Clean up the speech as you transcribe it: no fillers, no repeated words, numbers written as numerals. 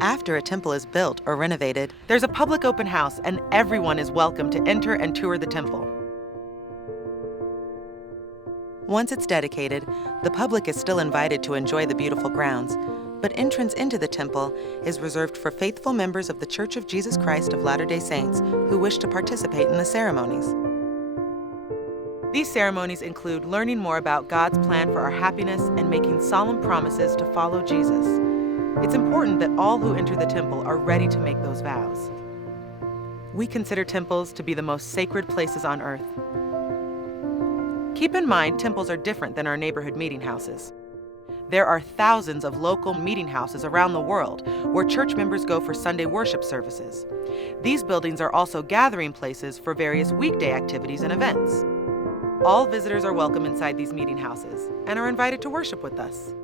After a temple is built or renovated, there's a public open house and everyone is welcome to enter and tour the temple. Once it's dedicated, the public is still invited to enjoy the beautiful grounds, but entrance into the temple is reserved for faithful members of the Church of Jesus Christ of Latter-day Saints who wish to participate in the ceremonies. These ceremonies include learning more about God's plan for our happiness and making solemn promises to follow Jesus. It's important that all who enter the temple are ready to make those vows. We consider temples to be the most sacred places on earth. Keep in mind, temples are different than our neighborhood meeting houses. There are thousands of local meeting houses around the world where church members go for Sunday worship services. These buildings are also gathering places for various weekday activities and events. All visitors are welcome inside these meeting houses and are invited to worship with us.